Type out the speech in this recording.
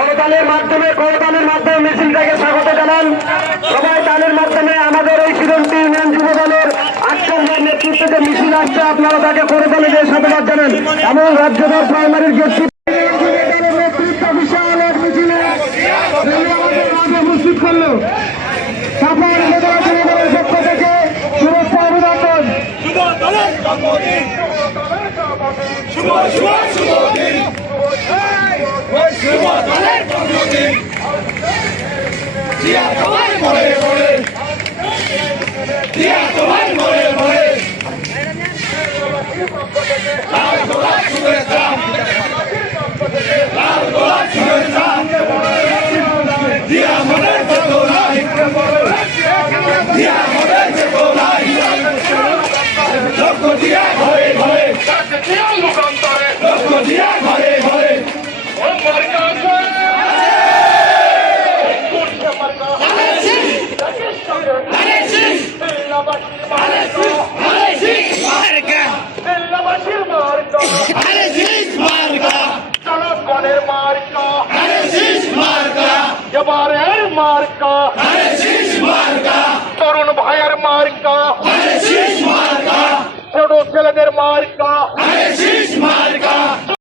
করতালের মাধ্যমে করতালের মাধ্যমে মিছিলটাকে স্বাগত জানান। সবাই তালের মাধ্যমে আমাদের এই সিদ্ধান্ত ইউনিয়ন যুব দলের আটচল্লিশের নেতৃত্বে যে মিছিল আসছে, আপনারা তাকে করতালে দিয়ে সাধুবাদ জানান। এবং রাজ্যদর প্রাইমারির গেট নেতৃত্ব বিশাল এক মিছিলে আমাদের মাঝে উপস্থিত করল সাফার মোদার পক্ষ থেকে শুভেচ্ছা শুভ শুভ শুভ ¡Sí, মার্কা এবারের মার্কা তরুণ ভাইয়ের মার্কা ছোট ছেলেদের মার্কা